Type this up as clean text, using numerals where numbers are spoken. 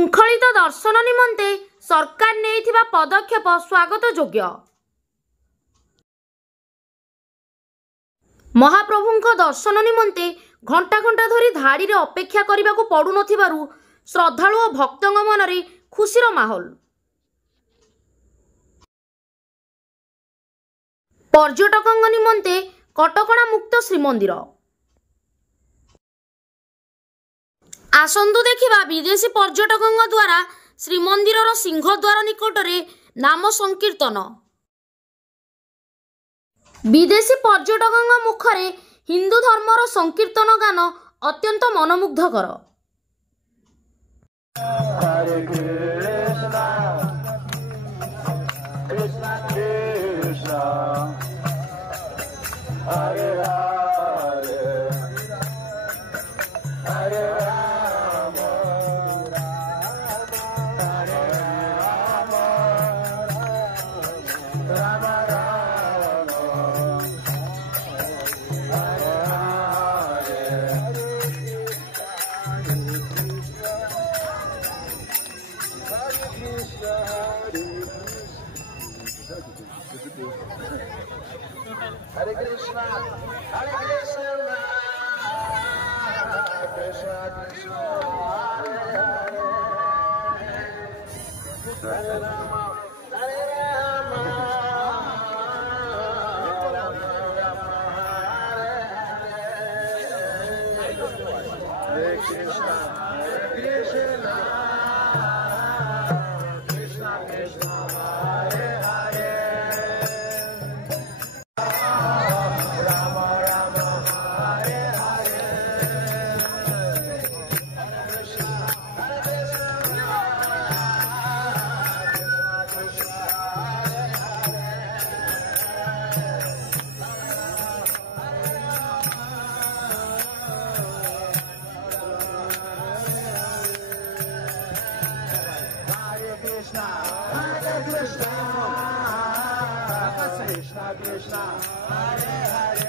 ଶୃଙ୍ଖଳିତ ଦର୍ଶନ ନିମନ୍ତେ सरकार नेइथिबा पदक्षेप स्वागत योग्य। महाप्रभुंको दर्शन निमंते घंटा घंटा धरी धाड़ी रे अपेक्षा करने को पड़ू नथिबारु श्रद्धालु और भक्तों मनरे खुशीर माहौल। पर्यटकों निमंते कटकणा मुक्त श्रीमंदिर। आसंतु देखिबा विदेशी पर्यटकों द्वारा श्रीमंदिर सिंहद्वार निकटरे नाम संकीर्तन। विदेशी पर्यटकों मुखरे हिंदू धर्मर संकीर्तन गान अत्यंत मनमुग्धकर। हरे कृष्णा कृष्णा कृष्णा हरे हरे हरे राम हरे राम राम राम हरे हरे कृष्णा कृष्णा कृष्णा हरे हरे हरे राम राम राम हरे Krishna Krishna Krishna Krishna Hare Hare Krishna Krishna Hare Hare